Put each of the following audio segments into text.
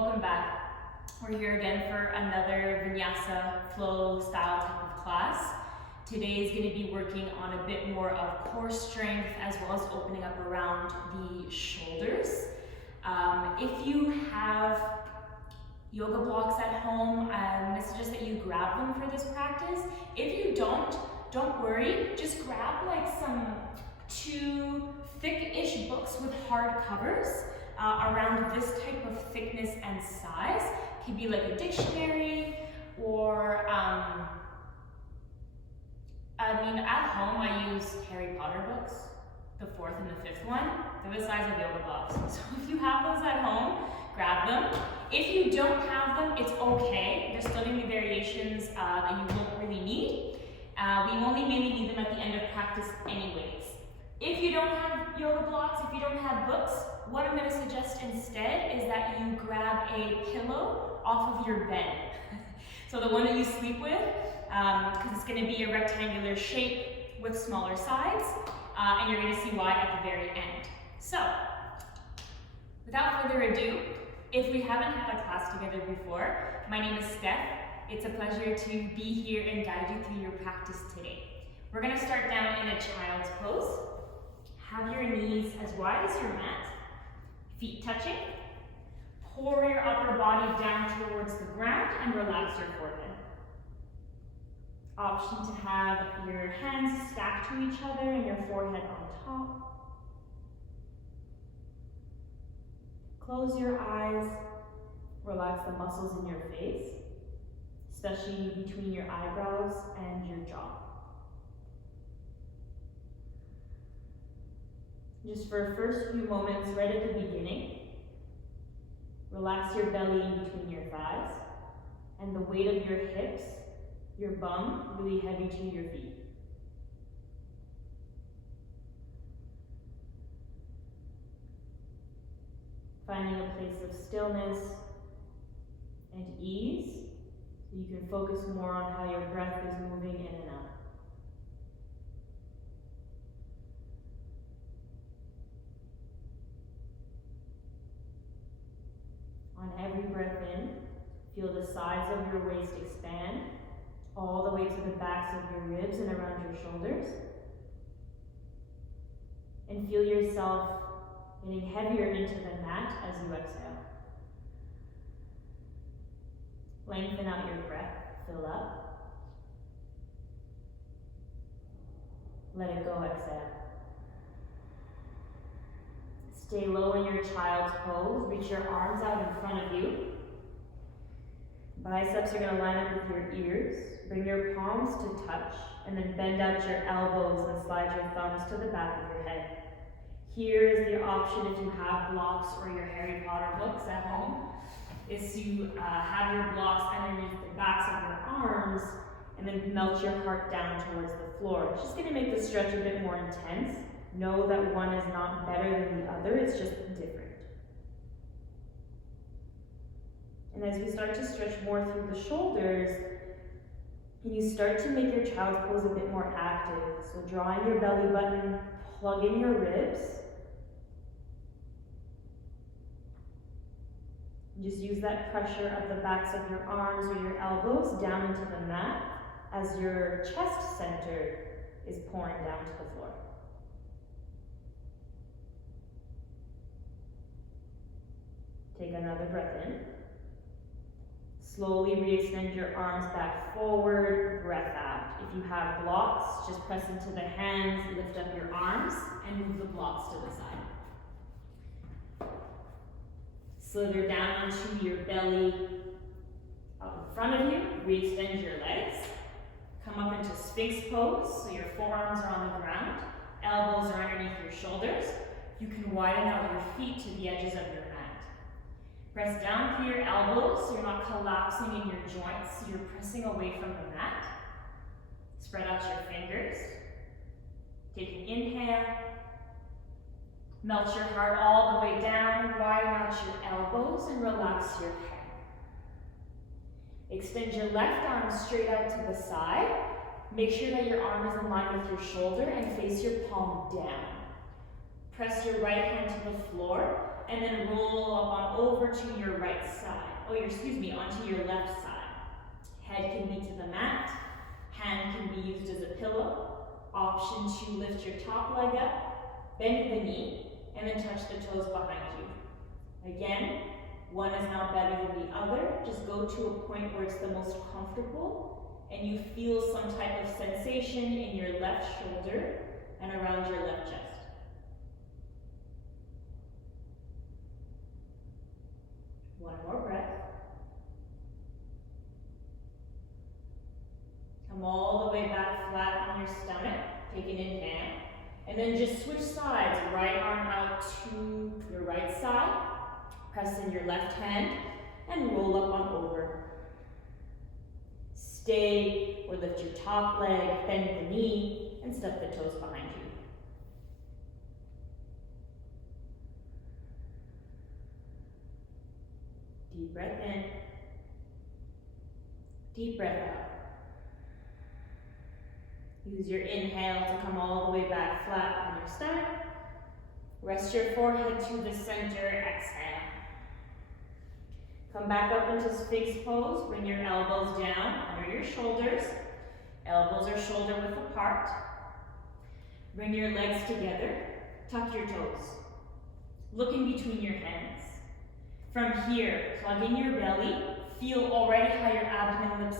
Welcome back. We're here again for another Vinyasa flow style type of class. Today is going to be working on a bit more of core strength as well as opening up around the shoulders. If you have yoga blocks at home, I'm going to suggest that you grab them for this practice. If you don't worry, just grab like some 2 thick-ish books with hard covers around this type of thickness and size. It could be like a dictionary or, at home I use Harry Potter books, the 4th and the 5th one. They're the size of yoga blocks. So if you have those at home, grab them. If you don't have them, it's okay. There's still going to be variations that you won't really need. We only mainly need them at the end of practice anyways. If you don't have yoga blocks, if you don't have books, what I'm going to suggest instead is that you grab a pillow off of your bed. So the one that you sleep with, because it's going to be a rectangular shape with smaller sides, and you're going to see why at the very end. So, without further ado, if we haven't had a class together before, my name is Steph. It's a pleasure to be here and guide you through your practice today. We're going to start down in a child's pose. Have your knees as wide as your mat, feet touching. Pour your upper body down towards the ground and relax your forehead. Option to have your hands stacked to each other and your forehead on top. Close your eyes, relax the muscles in your face, especially between your eyebrows and your jaw. Just for the first few moments right at the beginning, relax your belly in between your thighs and the weight of your hips, your bum, really heavy to your feet. Finding a place of stillness and ease so you can focus more on how your breath is moving in and out. On every breath in, feel the sides of your waist expand all the way to the backs of your ribs and around your shoulders. And feel yourself getting heavier into the mat as you exhale. Lengthen out your breath, fill up. Let it go, exhale. Stay low in your child's pose. Reach your arms out in front of you. Biceps are going to line up with your ears. Bring your palms to touch, and then bend out your elbows and slide your thumbs to the back of your head. Here is the option if you have blocks or your Harry Potter books at home, is to have your blocks underneath the backs of your arms, and then melt your heart down towards the floor. It's just going to make the stretch a bit more intense. Know that one is not better than the other, it's just different. And as we start to stretch more through the shoulders, can you start to make your child's pose a bit more active? So draw in your belly button, plug in your ribs. Just use that pressure of the backs of your arms or your elbows down into the mat as your chest center is pouring down to the floor. Take another breath in. Slowly re-extend your arms back forward, breath out. If you have blocks, just press into the hands, lift up your arms, and move the blocks to the side. Slither down onto your belly up in front of you, re-extend your legs. Come up into Sphinx pose, so your forearms are on the ground, elbows are underneath your shoulders. You can widen out your feet to the edges of your mat. Press down through your elbows so you're not collapsing in your joints, so you're pressing away from the mat. Spread out your fingers. Take an inhale. Melt your heart all the way down, widen out your elbows and relax your head. Extend your left arm straight out to the side. Make sure that your arm is in line with your shoulder and face your palm down. Press your right hand to the floor and then roll up on over over to your right side. Onto your left side. Head can be to the mat. Hand can be used as a pillow. Option to lift your top leg up, bend the knee, and then touch the toes behind you. Again, one is not better than the other. Just go to a point where it's the most comfortable and you feel some type of sensation in your left shoulder and around your left chest. One more breath. Come all the way back flat on your stomach. Take an inhale. And then just switch sides. Right arm out to your right side. Press in your left hand and roll up on over. Stay or lift your top leg, bend the knee, and step the toes behind you. Deep breath in. Deep breath out. Use your inhale to come all the way back flat on your stomach. Rest your forehead to the center, exhale. Come back up into Sphinx pose. Bring your elbows down under your shoulders. Elbows are shoulder width apart. Bring your legs together. Tuck your toes. Look in between your hands. From here, plug in your belly. Feel already how your abdomen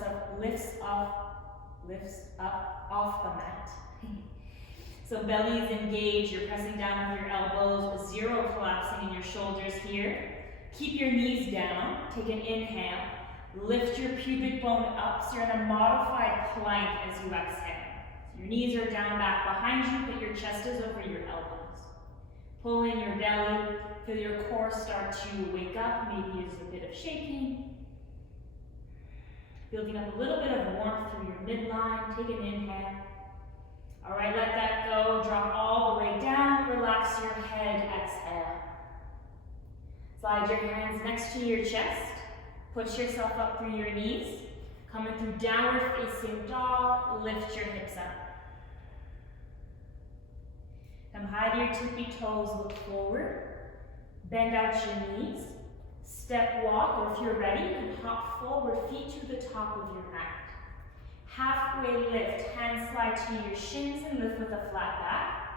lifts up off the mat. So belly is engaged. You're pressing down with your elbows. Zero collapsing in your shoulders here. Keep your knees down. Take an inhale. Lift your pubic bone up so you're in a modified plank as you exhale. Your knees are down back behind you, but your chest is over your elbows. Pull in your belly. Feel your core start to wake up. Maybe there's a bit of shaking. Building up a little bit of warmth through your midline. Take an inhale. All right, let that go. Drop all the way down. Relax your head. Exhale. Slide your hands next to your chest. Push yourself up through your knees. Coming through downward facing dog. Lift your hips up. Come high to your tippy toes. Look forward. Bend out your knees. Step walk, or if you're ready, you can hop forward, feet to the top of your mat. Halfway lift, hands slide to your shins and lift with a flat back.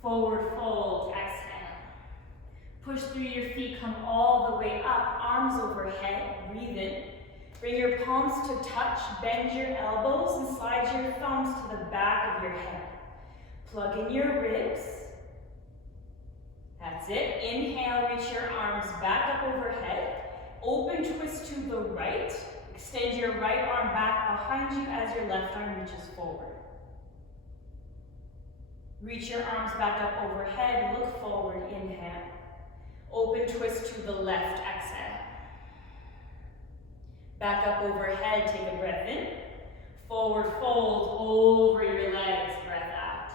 Forward fold, exhale. Push through your feet, come all the way up, arms overhead, breathe in. Bring your palms to touch, bend your elbows and slide your thumbs to the back of your head. Plug in your ribs. That's it. Inhale, reach your arms back up overhead. Open twist to the right. Extend your right arm back behind you as your left arm reaches forward. Reach your arms back up overhead. Look forward. Inhale. Open twist to the left. Exhale. Back up overhead. Take a breath in. Forward fold over your legs. Breath out.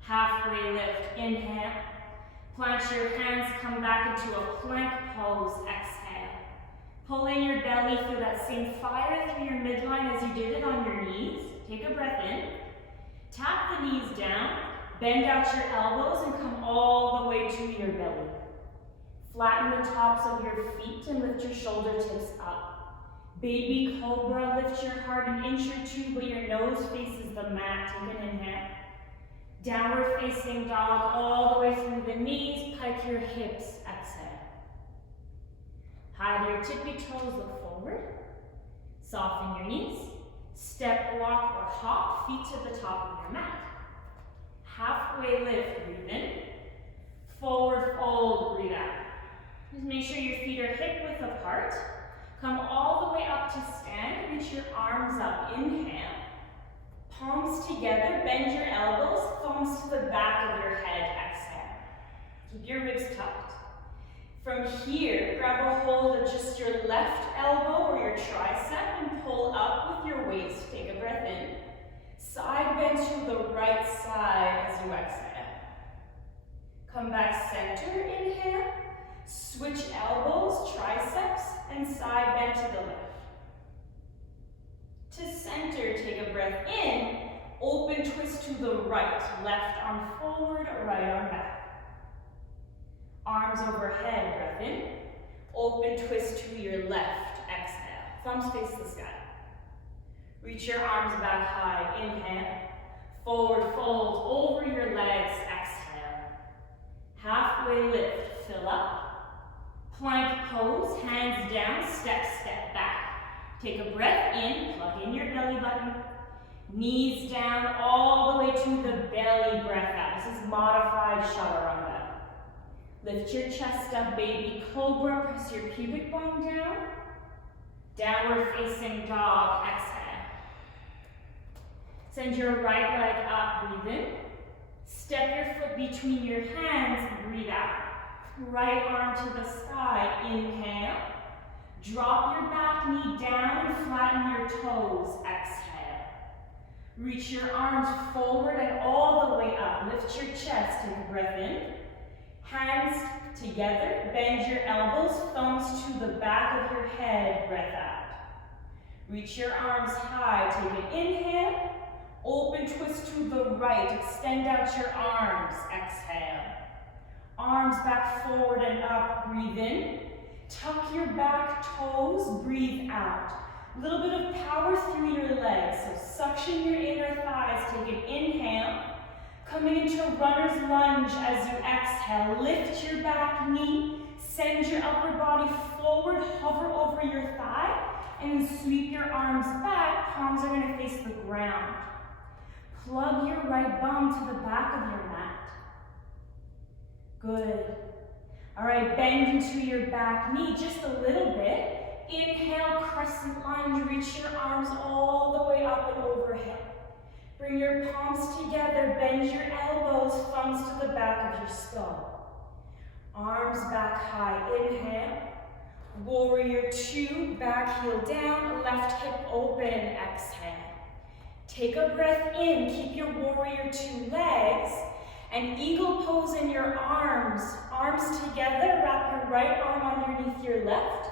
Halfway lift. Inhale. Plant your hands, come back into a plank pose, exhale. Pull in your belly, feel that same fire through your midline as you did it on your knees. Take a breath in. Tap the knees down, bend out your elbows and come all the way to your belly. Flatten the tops of your feet and lift your shoulder tips up. Baby cobra, lift your heart an inch or two, but your nose faces the mat. Take an inhale. Downward facing dog all the way through the knees, pike your hips, exhale. Hide your tippy toes, look forward. Soften your knees. Step, walk, or hop, feet to the top of your mat. Halfway lift, breathe in. Forward fold, breathe out. Just make sure your feet are hip width apart. Come all the way up to stand, reach your arms up, inhale. Palms together, bend your elbows, thumbs to the back of your head, exhale. Keep your ribs tucked. From here, grab a hold of just your left elbow or your tricep and pull up with your waist. Take a breath in. Side bend to the right side as you exhale. Come back center, inhale. Switch elbows, triceps, and side bend to the left. To center, take a breath in, open twist to the right, left arm forward, right arm back. Arms overhead, breath in, Open twist to your left. Exhale. Thumbs face the sky. Reach your arms back high. Inhale. Forward fold over your legs. Exhale. Halfway lift. Fill up. Plank pose. Hands down. Step, step back. Take a breath in. Plug in your belly button. Knees down all the way to the belly. Breath out. This is modified chaturanga. Lift your chest up, baby cobra. Press your pubic bone down. Downward facing dog. Exhale. Send your right leg up. Breathe in. Step your foot between your hands. Breathe out. Right arm to the sky. Inhale. Drop your back knee down and flatten your toes. Exhale. Reach your arms forward and all the way up. Lift your chest. Take a breath in. Hands together. Bend your elbows. Thumbs to the back of your head. Breath out. Reach your arms high. Take an inhale. Open twist to the right. Extend out your arms. Exhale. Arms back forward and up. Breathe in. Tuck your back toes. Breathe out. A little bit of power through your legs. So suction your inner thighs. Take an inhale. Coming into runner's lunge as you exhale. Lift your back knee. Send your upper body forward. Hover over your thigh. And then sweep your arms back. Palms are going to face the ground. Plug your right bum to the back of your mat. Good. All right, bend into your back knee just a little bit. Inhale, crescent lunge. Reach your arms all the way up and overhead. Bring your palms together. Bend your elbows, thumbs to the back of your skull. Arms back high. Inhale. Warrior two, back heel down, left hip open. Exhale. Take a breath in. Keep your warrior two legs. And eagle pose in your arms. Arms together. Wrap your right arm underneath your left.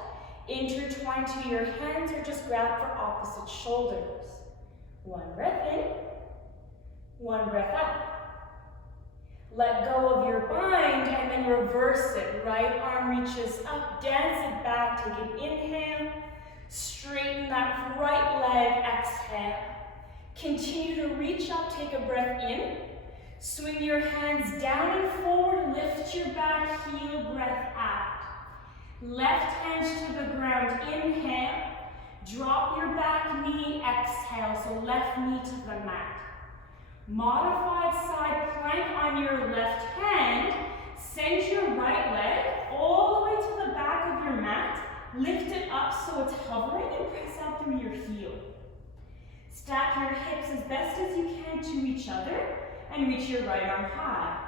Intertwine to your hands or just grab for opposite shoulders. One breath in. One breath out. Let go of your bind and then reverse it. Right arm reaches up. Dance it back. Take an inhale. Straighten that right leg. Exhale. Continue to reach up. Take a breath in. Swing your hands down and forward. Lift your back heel. Breath out. Left hand to the ground. Inhale. Drop your back knee. Exhale. So left knee to the mat. Modified side plank on your left hand. Send your right leg all the way to the back of your mat. Lift it up so it's hovering and press out through your heel. Stack your hips as best as you can to each other and reach your right arm high.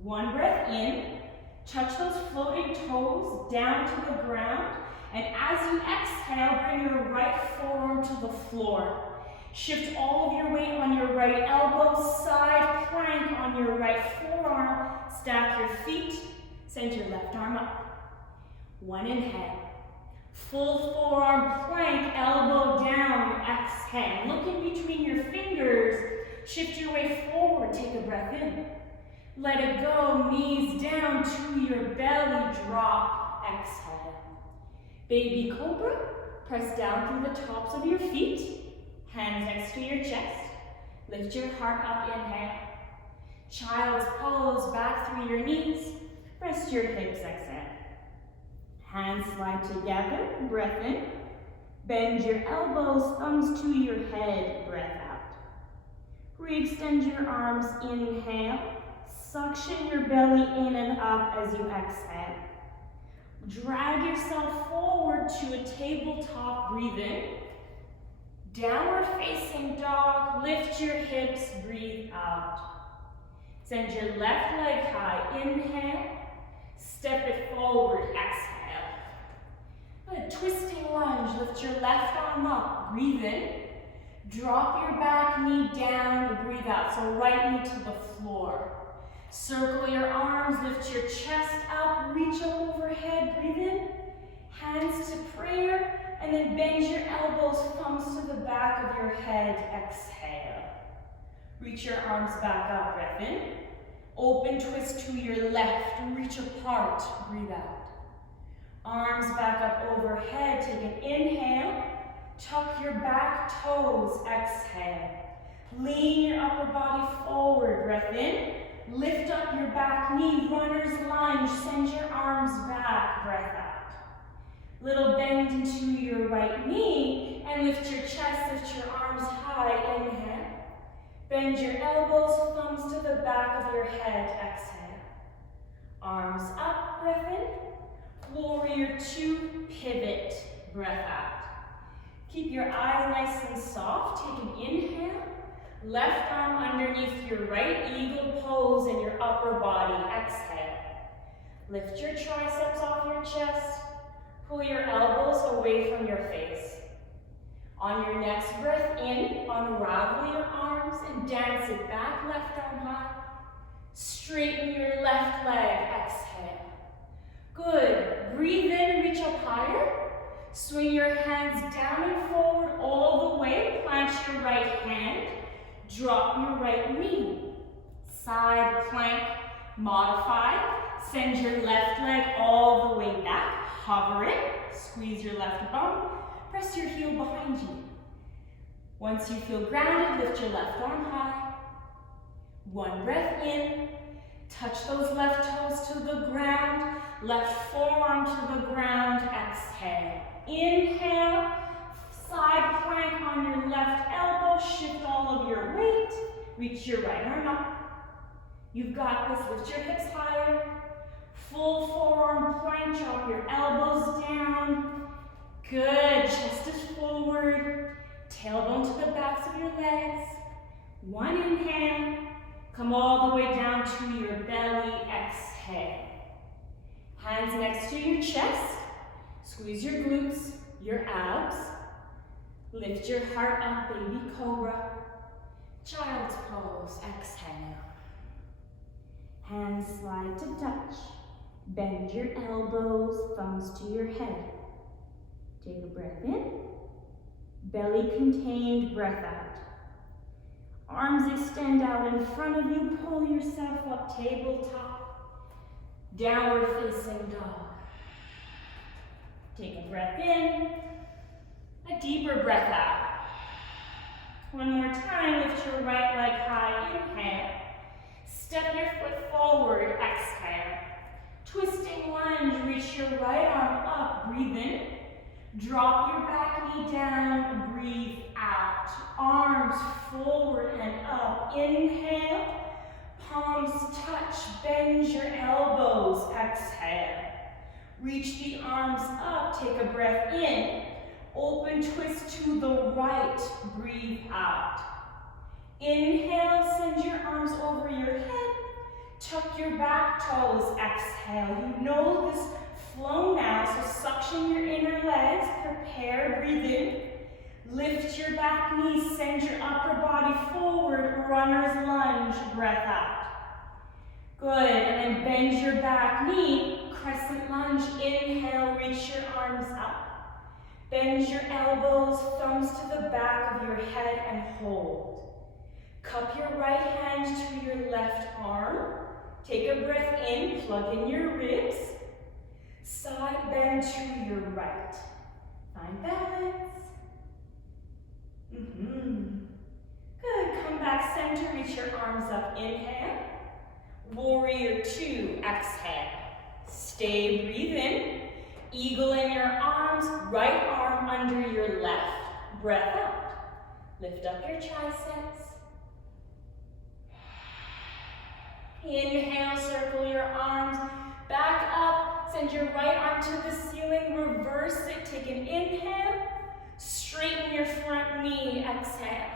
One breath in. Touch those floating toes down to the ground. And as you exhale, bring your right forearm to the floor. Shift all of your weight on your right elbow, side plank on your right forearm. Stack your feet. Send your left arm up. One inhale. Full forearm plank, elbow down. Exhale. Look in between your fingers. Shift your way forward. Take a breath in. Let it go. Knees down to your belly. Drop. Exhale. Baby cobra. Press down through the tops of your feet. Hands next to your chest. Lift your heart up. Inhale. Child's pose. Back through your knees. Rest your hips. Exhale. Hands slide together. Breath in. Bend your elbows. Thumbs to your head. Breath out. Re-extend your arms. Inhale. Suction your belly in and up as you exhale. Drag yourself forward to a tabletop. Breathe in. Downward facing dog. Lift your hips. Breathe out. Send your left leg high. Inhale. Step it forward. Exhale. A twisting lunge. Lift your left arm up. Breathe in. Drop your back knee down. Breathe out. So right knee to the floor. Circle your arms. Lift your chest up. Reach up overhead. Breathe in. Hands to prayer. And then bend your elbows, thumbs to the back of your head. Exhale. Reach your arms back up. Breath in. Open twist to your left. Reach apart. Breathe out. Arms overhead. Take an inhale. Tuck your back toes. Exhale. Lean your upper body forward. Breath in. Lift up your back knee. Runner's lunge. Send your arms back. Breath out. Little bend into your right knee and lift your chest. Lift your arms high. Inhale. Bend your elbows. Thumbs to the back of your head. Exhale. Arms up. Breath in. Warrior two. Pivot. Breath out. Keep your eyes nice and soft. Take an inhale. Left arm underneath your right, eagle pose in your upper body. Exhale. Lift your triceps off your chest. Pull your elbows away from your face. On your next breath in, unravel your arms and dance it back, left arm high. Straighten your left leg. Exhale. Good. Breathe in, reach up higher. Swing your hands down and forward all the way. Plant your right hand. Drop your right knee. Side plank, modified. Send your left leg all the way back. Hover it. Squeeze your left bum. Press your heel behind you. Once you feel grounded, lift your left arm high. One breath in. Touch those left toes to the ground. Left forearm to the ground. Exhale. Inhale. Side plank on your left elbow. Shift all of your weight. Reach your right arm up. You've got this. Lift your hips higher. Full forearm plank. Drop your elbows down. Good. Chest is forward. Tailbone to the backs of your legs. One inhale. Come all the way down to your belly. Exhale. Hands next to your chest. Squeeze your glutes, your abs. Lift your heart up, baby cobra. Child's pose. Exhale. Hands slide to touch. Bend your elbows, thumbs to your head. Take a breath in. Belly contained, breath out. Arms extend out in front of you. Pull yourself up, tabletop. Downward facing dog. Take a breath in. A deeper breath out. One more time, lift your right leg high. Inhale. Step your foot forward. Exhale. Twisting lunge, reach your right arm up. Breathe in. Drop your back knee down. Breathe out. Arms forward and up. Inhale. Palms touch. Bend your elbows. Exhale. Reach the arms up. Take a breath in. Open twist to the right. Breathe out. Inhale. Send your arms over your head. Tuck your back toes. Exhale. You know this flow now, so suction your inner legs. Prepare. Breathe in. Lift your back knees. Send your upper body forward. Runner's lunge. Breath out. Good. And then bend your back knee. Crescent lunge. Inhale. Reach your arms up. Bend your elbows. Thumbs to the back of your head and hold. Cup your right hand to your left arm. Take a breath in, plug in your ribs. Side bend to your right. Find balance. Good, come back center, reach your arms up, inhale. Warrior two, exhale. Stay, breathe in. Eagle in your arms, right arm under your left. Breath out. Lift up your triceps. Inhale, circle your arms, back up, send your right arm to the ceiling, reverse it, take an inhale, straighten your front knee, exhale.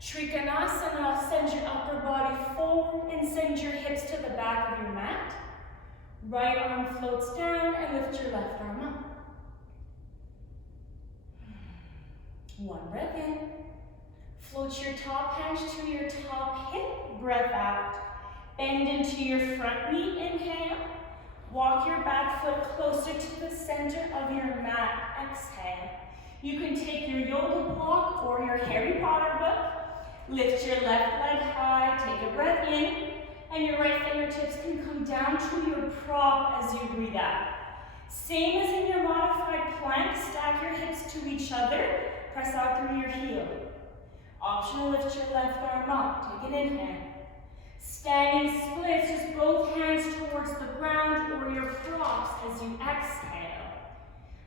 Trikonasana, send your upper body forward and send your hips to the back of your mat. Right arm floats down and lift your left arm up. One breath in, float your top hand to your top hip, breath out. Bend into your front knee, inhale. Walk your back foot closer to the center of your mat, exhale. You can take your yoga block or your Harry Potter book. Lift your left leg high, take a breath in, and your right fingertips can come down to your prop as you breathe out. Same as in your modified side plank, stack your hips to each other, press out through your heel. Optional, lift your left arm up, take an inhale. Standing splits, just both hands towards the ground or your props as you exhale.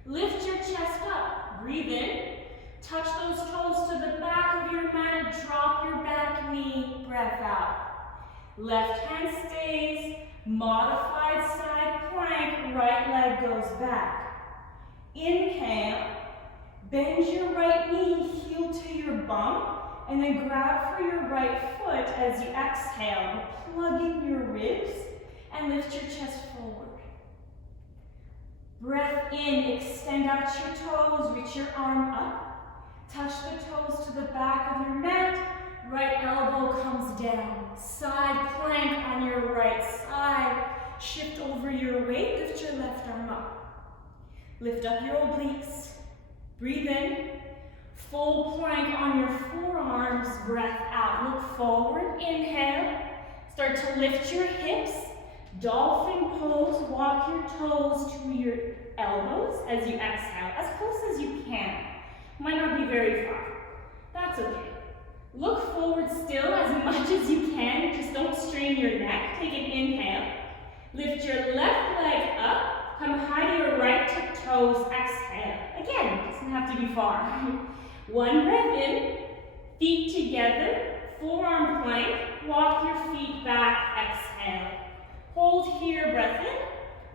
Lift your chest up, breathe in, touch those toes to the back of your mat, drop your back knee, breath out. Left hand stays, modified side plank, right leg goes back. Inhale, bend your right knee, heel to your bum, and then grab for your right foot as you exhale. Plug in your ribs and lift your chest forward. Breath in, extend out your toes, reach your arm up. Touch the toes to the back of your mat. Right elbow comes down. Side plank on your right side. Shift over your weight, lift your left arm up. Lift up your obliques. Breathe in. Full plank on your forearms, breath out. Look forward, inhale. Start to lift your hips. Dolphin pose, walk your toes to your elbows as you exhale, as close as you can. Might not be very far. That's okay. Look forward still as much as you can. Just don't strain your neck. Take an inhale. Lift your left leg up. Come high to your right tip toes. Exhale. Again, it doesn't have to be far. One breath in. Feet together. Forearm plank. Walk your feet back. Exhale. Hold here. Breath in.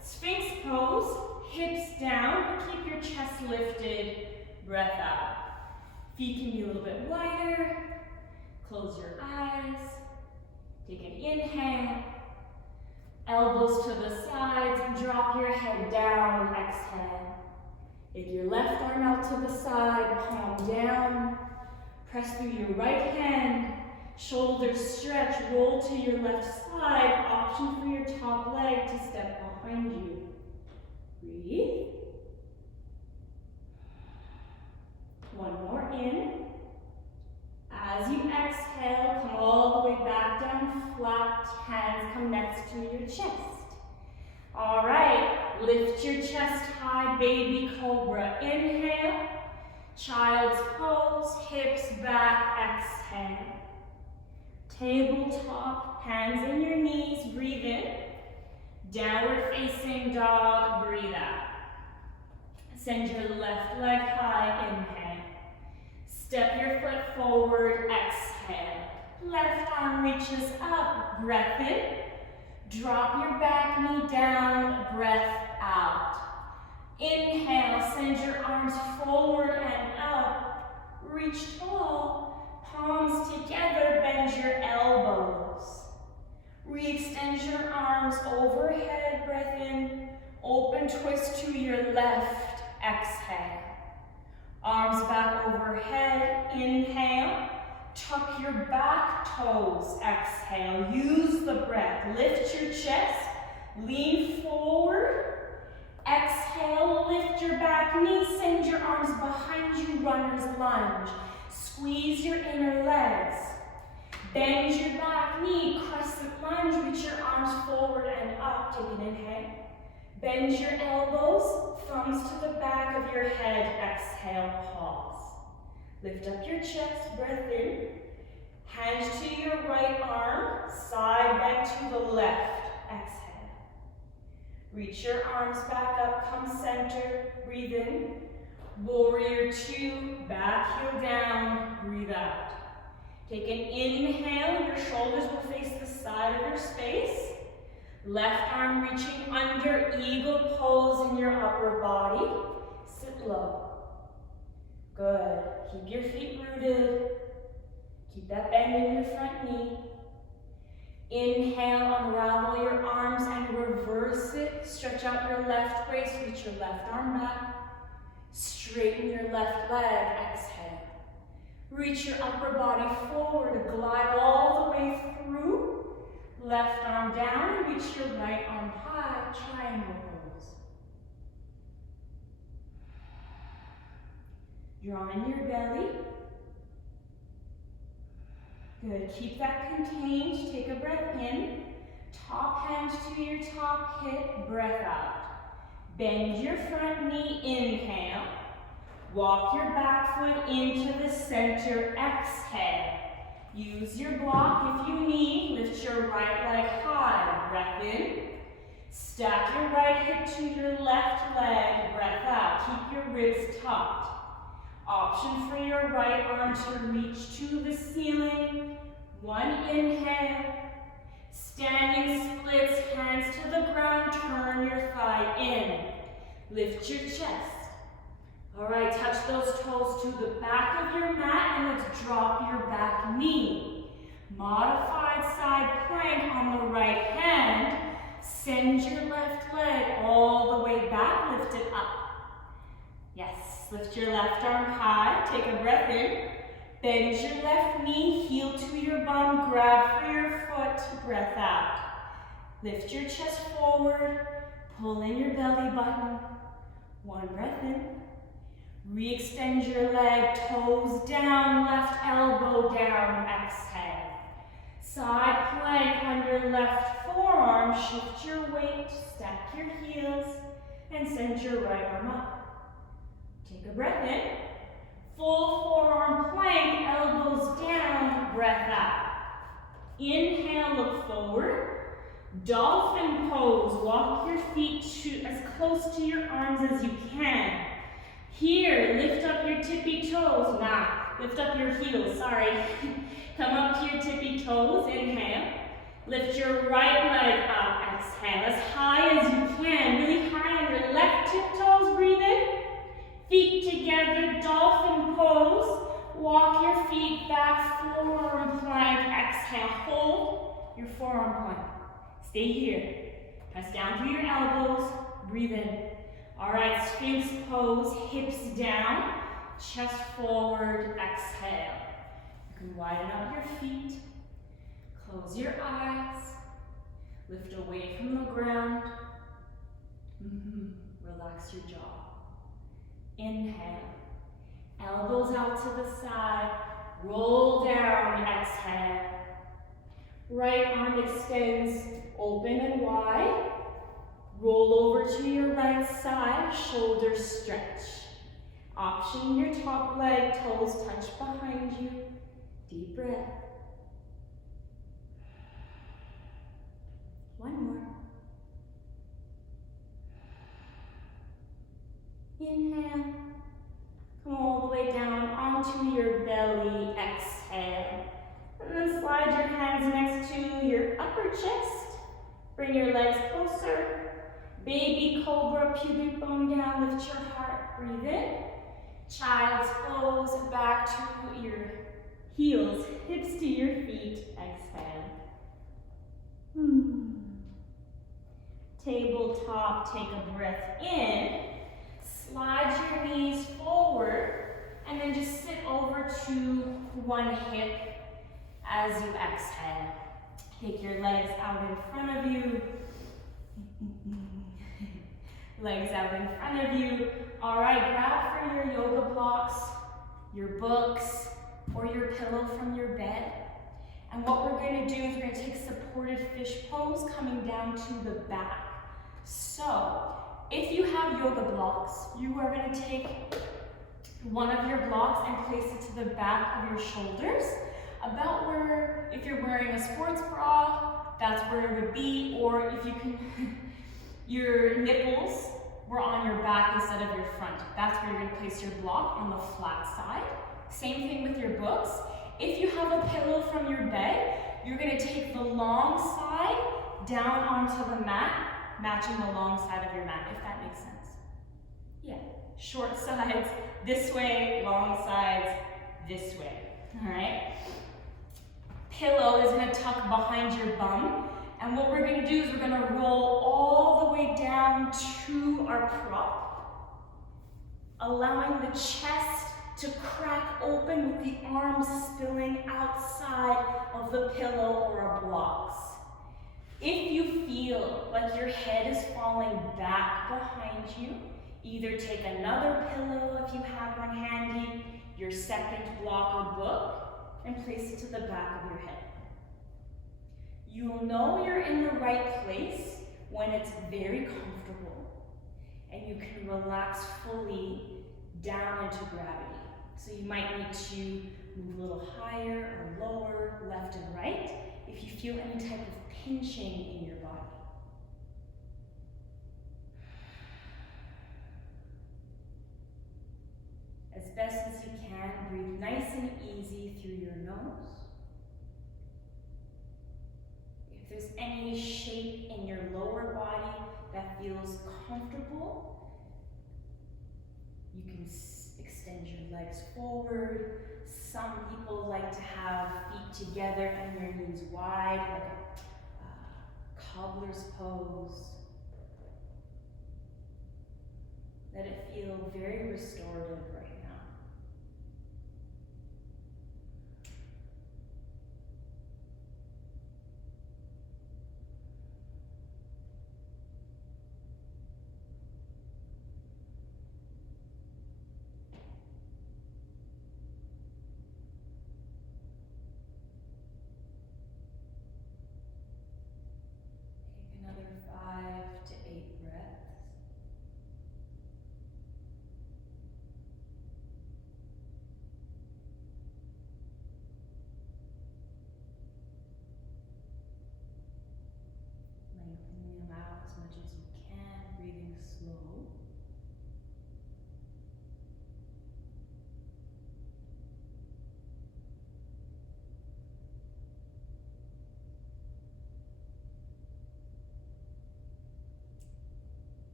Sphinx pose. Hips down. But keep your chest lifted. Breath out. Feet can be a little bit wider. Close your eyes. Take an inhale. Elbows to the sides. Drop your head down. Exhale. Take your left arm out to the side. Palm down. Press through your right hand. Shoulders stretch. Roll to your left side. Option for your top leg to step behind you. Breathe. One more in. As you exhale, come all the way back down flat. Hands come next to your chest. All right, lift your chest high, baby cobra. Inhale, child's pose, hips back, exhale. Tabletop, hands in your knees, breathe in. Downward facing dog, breathe out. Send your left leg high, inhale. Step your foot forward, exhale. Left arm reaches up, breath in. Drop your back knee down, breath out. Inhale, send your arms forward and up. Reach tall, palms together, bend your elbows. Re-extend your arms overhead, breath in. Open twist to your left, exhale. Arms back overhead, inhale. Tuck your back toes, exhale. Use the breath. Lift your chest, lean forward. Exhale, lift your back knee, send your arms behind you, runner's lunge. Squeeze your inner legs. Bend your back knee, crescent lunge, reach your arms forward and up. Take an inhale. Bend your elbows, thumbs to the back of your head, exhale, pause. Lift up your chest, breath in. Hands to your right arm, side bend to the left, exhale. Reach your arms back up, come center, breathe in. Warrior two, back heel down, breathe out. Take an inhale, your shoulders will face the side of your space. Left arm reaching under, eagle pose in your upper body. Sit low. Good. Keep your feet rooted. Keep that bend in your front knee. Inhale, unravel your arms and reverse it. Stretch out your left waist, reach your left arm back. Straighten your left leg, exhale. Reach your upper body forward, glide all the way through. Left arm down and reach your right arm high, triangle pose. Draw in your belly. Good, keep that contained. Take a breath in. Top hand to your top hip, breath out. Bend your front knee, inhale. Walk your back foot into the center, exhale. Use your block if you need. Lift your right leg high, breath in. Stack your right hip to your left leg, breath out. Keep your ribs tucked. Option for your right arm to reach to the ceiling. One inhale. Standing splits, hands to the ground, turn your thigh in. Lift your chest. All right, touch those toes to the back of your mat and let's drop your back knee. Modified side plank on the right hand. Send your left leg all the way back, lift it up. Yes, lift your left arm high, take a breath in. Bend your left knee, heel to your bum, grab for your foot, breath out. Lift your chest forward, pull in your belly button. One breath in. Re-extend your leg, toes down, left elbow down, exhale. Side plank on your left forearm, shift your weight, stack your heels, and send your right arm up. Take a breath in. Full forearm plank, elbows down, breath out. Inhale, look forward. Dolphin pose, walk your feet as close to your arms as you can. Here, lift up your tippy toes. Lift up your heels, sorry. Come up to your tippy toes, inhale. Lift your right leg up, exhale. As high as you can, really high on your left tiptoes, breathe in. Feet together, dolphin pose. Walk your feet back, forearm plank, exhale. Hold your forearm plank. Stay here. Press down through your elbows, breathe in. All right, Sphinx pose, hips down, chest forward, exhale. You can widen up your feet, close your eyes, lift away from the ground. Relax your jaw. Inhale, elbows out to the side, roll down, exhale. Right arm extends open and wide. Roll over to your right side, shoulders stretch. Option your top leg, toes touch behind you. Deep breath. One more. Inhale. Come all the way down onto your belly, exhale. And then slide your hands next to your upper chest. Bring your legs closer. Baby cobra, pubic bone down, lift your heart, breathe in. Child's pose, back to your heels, hips to your feet, exhale. Tabletop, take a breath in. Slide your knees forward, and then just sit over to one hip as you exhale. Take your legs out in front of you. Legs out in front of you. All right, grab for your yoga blocks, your books, or your pillow from your bed. And what we're going to do is we're going to take supported fish pose coming down to the back. So, if you have yoga blocks, you are going to take one of your blocks and place it to the back of your shoulders, about where, if you're wearing a sports bra, that's where it would be, or if you can, your nipples were on your back instead of your front. That's where you're going to place your block, on the flat side. Same thing with your books. If you have a pillow from your bed, you're going to take the long side down onto the mat, matching the long side of your mat, if that makes sense. Yeah, short sides this way, long sides this way, all right? Pillow is going to tuck behind your bum, and what we're going to do is we're going to roll all the way down to our prop, allowing the chest to crack open with the arms spilling outside of the pillow or our blocks. If you feel like your head is falling back behind you, either take another pillow if you have one handy, your second block or book, and place it to the back of your head. You'll know you're in the right place when it's very comfortable and you can relax fully down into gravity. So you might need to move a little higher or lower, left and right, if you feel any type of pinching in your body. As best as you can, breathe nice and easy through your nose. If there's any shape in your lower body that feels comfortable, you can extend your legs forward. Some people like to have feet together and your knees wide, like a cobbler's pose. Let it feel very restorative right now. Another 5 to 8 breaths. Lengthening them out as much as you can, breathing slow.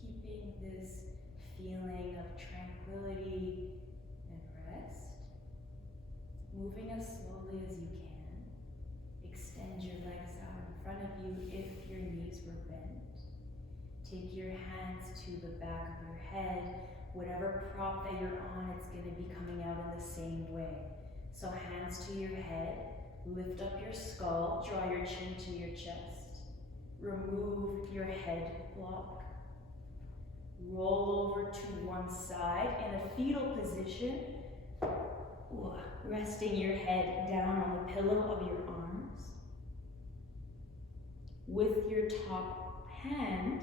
Keeping this feeling of tranquility and rest, moving as slowly as you can. Extend your legs out in front of you if your knees were bent. Take your hands to the back of your head. Whatever prop that you're on, it's going to be coming out in the same way. So hands to your head, lift up your skull, draw your chin to your chest. Remove your head block. Roll over to one side in a fetal position, resting your head down on the pillow of your arms. With your top hand,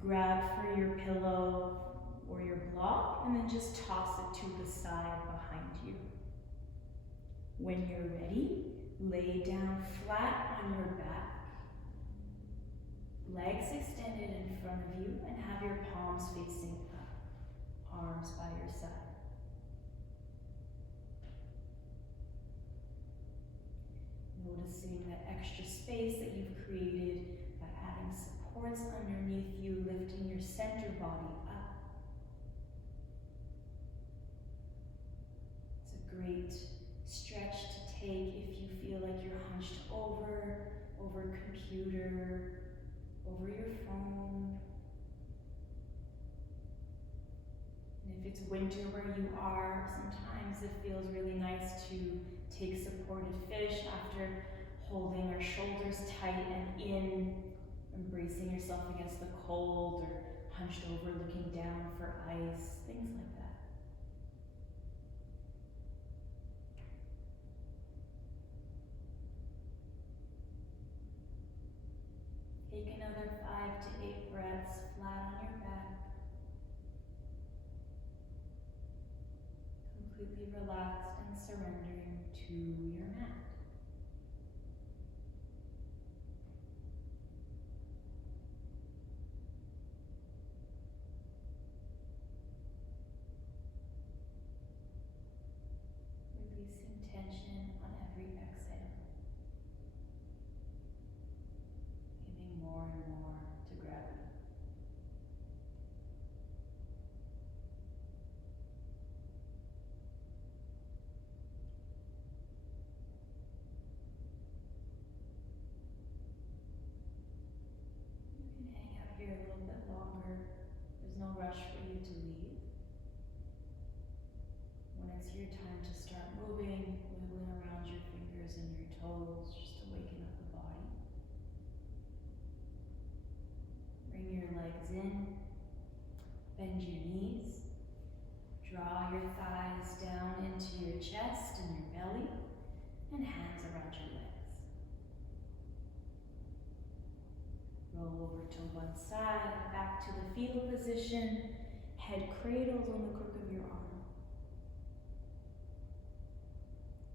grab for your pillow or your block and then just toss it to the side behind you. When you're ready, lay down flat on your back. Legs extended in front of you and have your palms facing up, arms by your side. Noticing that extra space that you've created by adding supports underneath you, lifting your center body up. It's a great stretch to take if you feel like you're hunched over computer, over your phone. And if it's winter where you are, sometimes it feels really nice to take supported fish after holding our shoulders tight and in, embracing yourself against the cold, or hunched over looking down for ice, things like that. Take another 5 to 8 breaths flat on your back. Completely relaxed and surrendering to your mat. Releasing tension on every exhale. Giving more and more to gravity. You can hang out here a little bit longer. There's no rush for you to leave. When it's your time to start moving, wiggling around your fingers and your toes just to waken up the body. Bring your legs in, bend your knees, draw your thighs down into your chest and your belly, and hands around your legs. Roll over to one side, back to the fetal position, head cradled on the crook of your arm.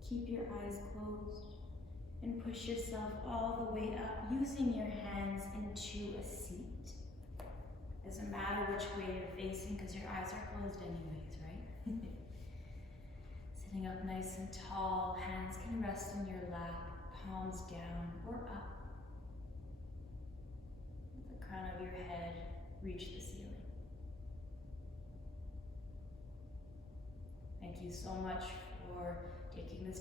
Keep your eyes closed and push yourself all the way up using your hands into a seat. Doesn't matter which way you're facing because your eyes are closed anyways, right? Sitting up nice and tall, hands can rest in your lap, palms down or up. Let the crown of your head reach the ceiling. Thank you so much for taking this